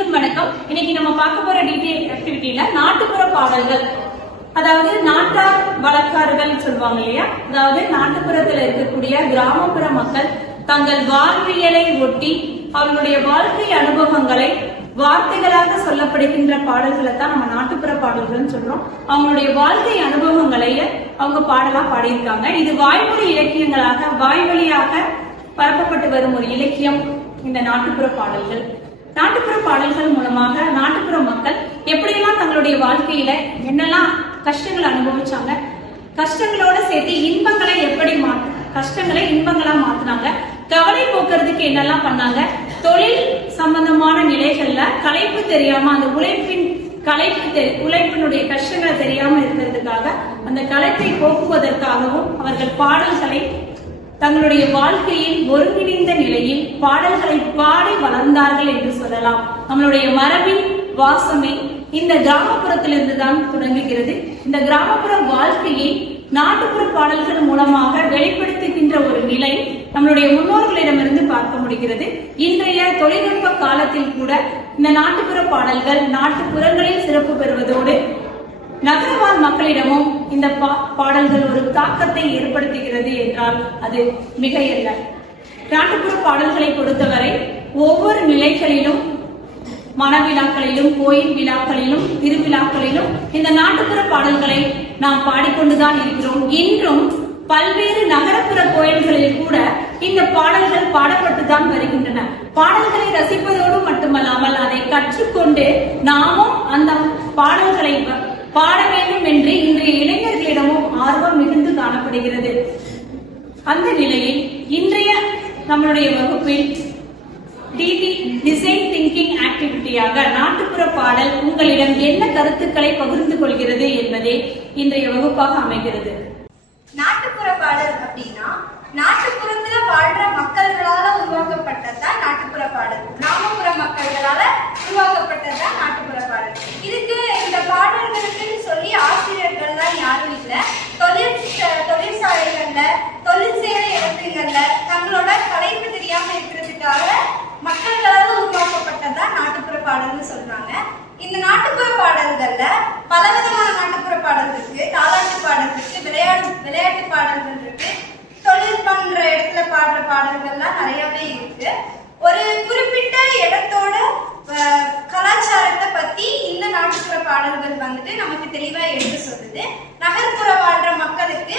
அனைவருக்கும் வணக்கம். இன்னைக்கு நம்ம பார்க்க போற டீடைல் ஆக்டிவிட்டியில நாட்டுப்புற பாடல்கள். அதாவது நாட்டார் வழக்காறுகள் சொல்லுவாங்க இல்லையா? அதாவது நாட்டுப்புறத்துல இருக்கக்கூடிய கிராமப்புற மக்கள் தங்கள் வாழ்வியலை ஒட்டி அவர்களுடைய வாழ்க்கை அனுபவங்களை வார்த்தைகளாக சொல்லப்படுகின்ற பாடல்களை தான் நம்ம நாட்டுப்புற பாடல்கள்னு சொல்றோம். அவங்களுடைய வாழ்க்கை அனுபவங்களை அவங்க பாடலா பாடியிருக்காங்க. இது வாய்மொழி இலக்கியங்களாக வாய்மொழியாக பரப்பப்பட்டு வரும் ஒரு இலக்கியம் இந்த நாட்டுப்புற பாடல்கள். நாட்டுப்புற பாடல்கள் மூலமாக நாட்டுப்புற மக்கள் எப்படியெல்லாம் தங்களுடைய வாழ்க்கையில என்னெல்லாம் கஷ்டங்கள் அனுபவிச்சாங்க கஷ்டங்களோட சேர்த்து இன்பங்களை எப்படி மாத்த கஷ்டங்களை இன்பங்களா மாத்தினாங்க கவலை போக்குறதுக்கு என்னெல்லாம் பண்ணாங்க தொழில் சம்பந்தமான நிலைகள்ல களைப்பு தெரியாம அந்த உழைப்பின் களைப்பு தெரி உழைப்பினுடைய கஷ்டங்களை தெரியாம இருக்கிறதுக்காக அந்த களைப்பை போக்குவதற்காகவும் அவர்கள் பாடல்களை தங்களுடைய வாழ்க்கையில் ஒருங்கிணைந்த நிலையில் பாடல்களை பாடி வளர்ந்தார்கள் என்று சொல்லலாம். நம்மளுடைய மரபின் வாசமே இந்த கிராமப்புறத்திலிருந்து தான் தொடங்குகிறது. இந்த கிராமப்புற வாழ்க்கையை நாட்டுப்புற பாடல்கள் மூலமாக வெளிப்படுத்துகின்ற ஒரு நிலை நம்மளுடைய முன்னோர்களிடமிருந்து பார்க்க முடிகிறது. இன்றைய தொழில்நுட்ப காலத்தில் கூட இந்த நாட்டுப்புற பாடல்கள் நாட்டுப்புறங்களில் சிறப்பு பெறுவதோடு நகரவாழ் மக்களிடமும் இந்த பா- பாடல்கள் ஒரு தாக்கத்தை ஏற்படுத்துகிறது என்றால் அது மிகையல்ல. நாட்டுப்புற பாடல்களை பொறுத்தவரை ஒவ்வொரு நிலைகளிலும் மணவிழாக்களிலும் கோயில் விழாக்களிலும் திருவிழாக்களிலும் இந்த நாட்டுப்புற பாடல்களை நாம் பாடிக்கொண்டுதான் இருக்கிறோம். இன்றும் பல்வேறு நகரப்புற கோயில்களில் கூட இந்த பாடல்கள் பாடப்பட்டுதான் வருகின்றன. பாடல்களை ரசிப்பதோடு மட்டுமல்லாமல் அதை கற்றுக்கொண்டு நாமும் அந்த பாடல்களை பாட வேண்டும் என்று இன்றைய இளைஞர்களிடமும் ஆர்வம் மிகுந்து காணப்படுகிறது. அந்த நிலையில் இன்றைய நம்மளுடைய வகுப்பில் டிடி டிசைன் திங்கிங் ஆக்டிவிட்டியாக நாட்டுப்புற பாடல் உங்களிடம் என்ன கருத்துக்களை பகிர்ந்து கொள்கிறது என்பதே இன்றைய வகுப்பாக அமைகிறது. நாட்டுப்புற பாடல் அப்படின்னா நாட்டுப்புற வாழ்ற மக்கள்களால உருவாக்கப்பட்டதுதான் நாட்டுப்புற பாடல் கிராமப்புற மக்கள்களால உருவாக்கப்பட்டதுதான் நாட்டுப்புற பாடல் இதுக்கு இந்த பாடல்களுக்குன்னு சொல்லி ஆசிரியர்கள்லாம் யாரும் இல்ல தொழில் தொழிற்சாலைகள்ல தொழில் செய்யற இடத்துங்கள்ல தங்களோட கலைப்பு தெரியாம இருக்கிறதுக்காக மக்கள்களால உருவாக்கப்பட்டதுதான் நாட்டுப்புற பாடல்னு சொல்றாங்க இந்த நாட்டுப்புற பாடல்கள்ல பலவிதமான நாட்டுப்புற பாடல் இருக்கு தாலாட்டு பாடல் இருக்கு விளையாட்டு பாடல்கள் இருக்கு. தொழில் பண்ற இடத்துல பாடுற பாடல்கள்லாம் நிறையவே இருக்கு. ஒரு குறிப்பிட்ட இடத்தோட கலாச்சாரத்தை பத்தி இந்த நாட்டுப்புற பாடல்கள் வந்துட்டு நமக்கு தெளிவா எடுத்து சொல்லுது. நகர்ப்புற வாழ்ற மக்களுக்கு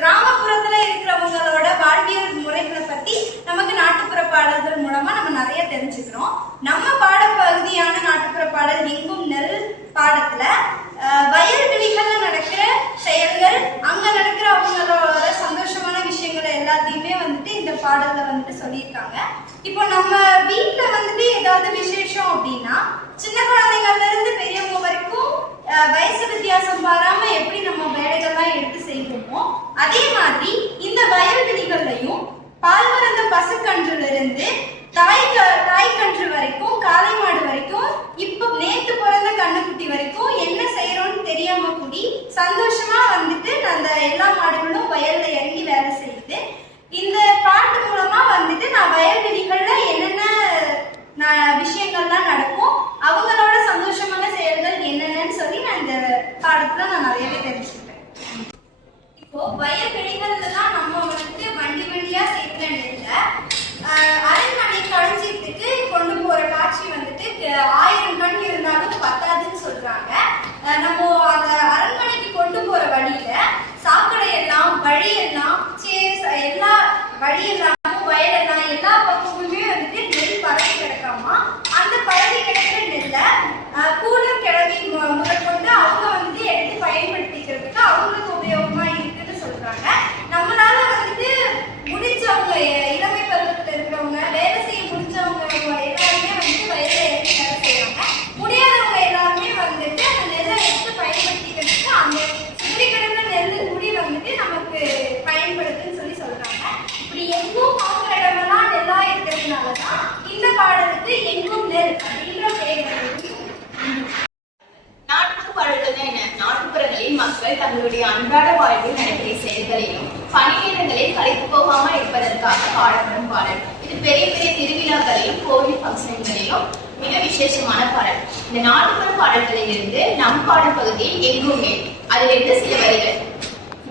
கிராமப்புறத்துல இருக்கிறவங்களோட வாழ்வியல் முறைகளை பத்தி நமக்கு நாட்டுப்புற பாடல்கள் மூலமா நம்ம நிறைய தெரிஞ்சுக்கிறோம். நம்ம பாடப்பகுதியான நாட்டுப்புற பாடல் எங்கும் நெல் இருக்காங்க இப்போ நம்ம வீட்டுல வந்துட்டு ஏதாவது விசேஷம் அப்படின்னா சின்ன குழந்தைங்கள்ல இருந்து பெரியவங்க வரைக்கும் வயசு வித்தியாசம் பாராம எப்படி நம்ம வேலைகள்லாம் எடுத்து செய்வோமோ அதே மாதிரி இந்த வயல்வெளிகள்லையும் பால் மறந்த பசுக்கன்றுல இருந்து தாய் க- தாய் கன்று வரைக்கும் காளை மாடு வரைக்கும் இப்போ நேத்து பிறந்த கண்ணுக்குட்டி வரைக்கும் என்ன செய்யறோம்னு தெரியாம கூடி சந்தோஷமா வந்துட்டு அந்த எல்லா மாடுகளும் வயல்ல இறங்கி வேலை செய்யுது இந்த பாட்டு மூலமா வந்துட்டு நான் வயல்வெளிகள்ல என்னென்ன நான் விஷயங்கள்லாம் நடக்கும் அவங்களோட சந்தோஷமான செயல்கள் என்னென்னன்னு சொல்லி நான் இந்த பாடத்துல நான் நிறையவே தெரிஞ்சுக்கிட்டேன் இப்போ வயல்வெளிகள்ல தான் நம்ம வந்துட்டு வண்டி வண்டியா சேர்க்கிற நெல்ல ஆஹ், அரண்மனை களஞ்சியத்துக்கு கொண்டு போற காட்சி வந்துட்டு க- ஆயிரம் கண் இருந்தாலும் பத்தாதுன்னு சொல்றாங்க ஆஹ், நம்ம அந்த அரண்மனைக்கு கொண்டு போற வழியில சாக்கடை வழியெல்லாம் வழி எல்லா வழியெல்லாம் நாட்டுப்புறங்களில் மக்கள் தங்களுடைய அன்றாட வாழ்வில் நடக்கிற செயல்களிலும் பணி நேரங்களில் கலைத்து போகாமல் இருப்பதற்காக பாடப்படும் பாடல். இது பெரிய பெரிய திருவிழாக்களிலும் கோவில் ஃபங்க்ஷன்களிலும் மிக விசேஷமான பாடல். இந்த நாட்டுப்புற பாடல்களில் இருந்து நம் பாடல் பகுதியில் எங்குமே அதில் இருந்து சில வரிகள்.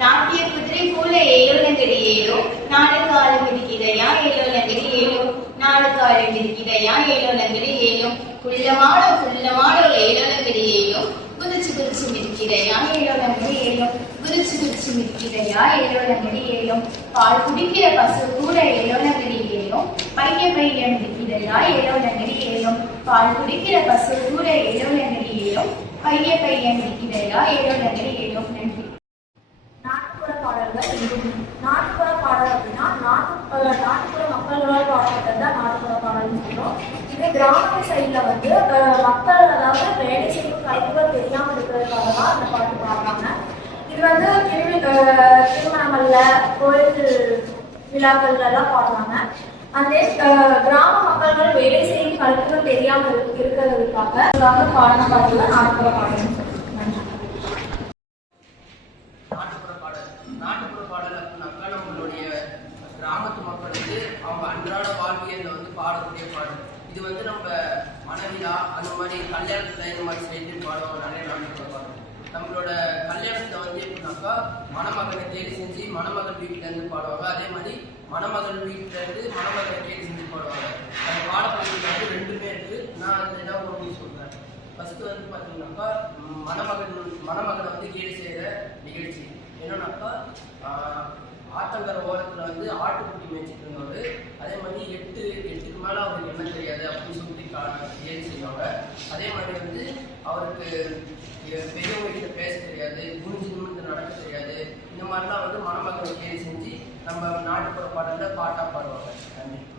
நாட்டிய குதிரை போல ஏழோலங்கடி ஏழும் நாடு காலம் இருக்கிறையா ஏழோலங்கடி ஏழும் நாடு காலம் இருக்கிறையா ஏழோலங்கடி ஏழும் குள்ளமாடோ குள்ளமாடோ ஏழோலங்கடி ஏழும் குதிச்சு குதிச்சு மிதிக்கிறையா ஏழோலங்கடி ஏழும் குதிச்சு குதிச்சு மிதிக்கிறையா ஏழோலங்கடி ஏழும். பால் குடிக்கிற பசு கூட ஏழோலங்கடி ஏழும். பைய பைய மிதிக்கிறையா ஏழோலங்கடி ஏழும். பால் குடிக்கிற பசு கூட ஏழோலங்கடி ஏழும். பைய பையன் மிதிக்கிறையா ஏழோலங்கடி ஏழும். நன்றி. நாட்டுப்புற பாடல்கள் நாட்டுப்புற பாடல் அப்படின்னா நாட்டு நாட்டுப்புற மக்கள்களால் பாடப்பட்டது தான் நாட்டுப்புற பாடல்னு சொல்றோம். இதே கிராம சைடில் வந்து மக்கள் அதாவது வேலை செய்யும் கலைப்புகள் தெரியாமல் இருக்கிறதுக்காக தான் அந்த பாட்டு பாடுறாங்க. இது வந்து திரு திருமணங்களில் திருமணங்கள்ல கோயில் விழாக்கள்ல எல்லாம் பாடுறாங்க அந்த கிராம மக்கள்கள் வேலை செய்யும் கலைப்புகள் தெரியாமல் இருக்கிறதுக்காக பாடின பாட்டுல தான் நாட்டுப்புற சொல்றோம் நன்றி நாட்டுப்புற பாடல் நாட்டுப்புற பாடல் அப்படின்னாக்கா நம்மளுடைய கிராமத்து மக்கள் வந்து அவங்க அன்றாட வாழ்வியல்ல வந்து பாடக்கூடிய பாடல் இது வந்து நம்ம மனவிழா அந்த மாதிரி கல்யாணத்துல இந்த மாதிரி செய்து பாடுவோம் நிறைய நாட்டுப்புற பாடல் நம்மளோட கல்யாணத்தை வந்து எப்படின்னாக்கா மணமகனை தேடி செஞ்சு மணமகள் வீட்டுல இருந்து பாடுவாங்க. அதே மாதிரி மணமகள் வீட்டுல இருந்து மணமகனை தேடி செஞ்சு பாடுவாங்க. அந்த பாடப்பகுதியில் வந்து ரெண்டுமே இருக்கு நான் அந்த இடம் ஒரு சொல்றேன். ஃபர்ஸ்ட் வந்து பார்த்தீங்கன்னாக்கா மணமகள் மணமகன் மணமகனை வந்து கேடு செய்கிற நிகழ்ச்சி. என்னன்னாக்கா ஆத்தங்கர ஓரத்தில் வந்து ஆட்டுக்குட்டி மேய்ச்சிட்டு இருந்தவர். அதே மாதிரி எட்டு எட்டுக்கு மேலே அவருக்கு என்ன தெரியாது அப்படின்னு சொல்லி ஏன் செய்வாங்க அதே மாதிரி வந்து அவருக்கு எ- பெரியவங்க பேச தெரியாது குனிஞ்சு நிமிர்ந்து நடக்க தெரியாது. இந்த மாதிரிலாம் வந்து மணமக்களுக்கு ஏறி செஞ்சு நம்ம நாட்டுப்புற பாடலில் பாட்டாக பாடுவாங்க. நன்றி.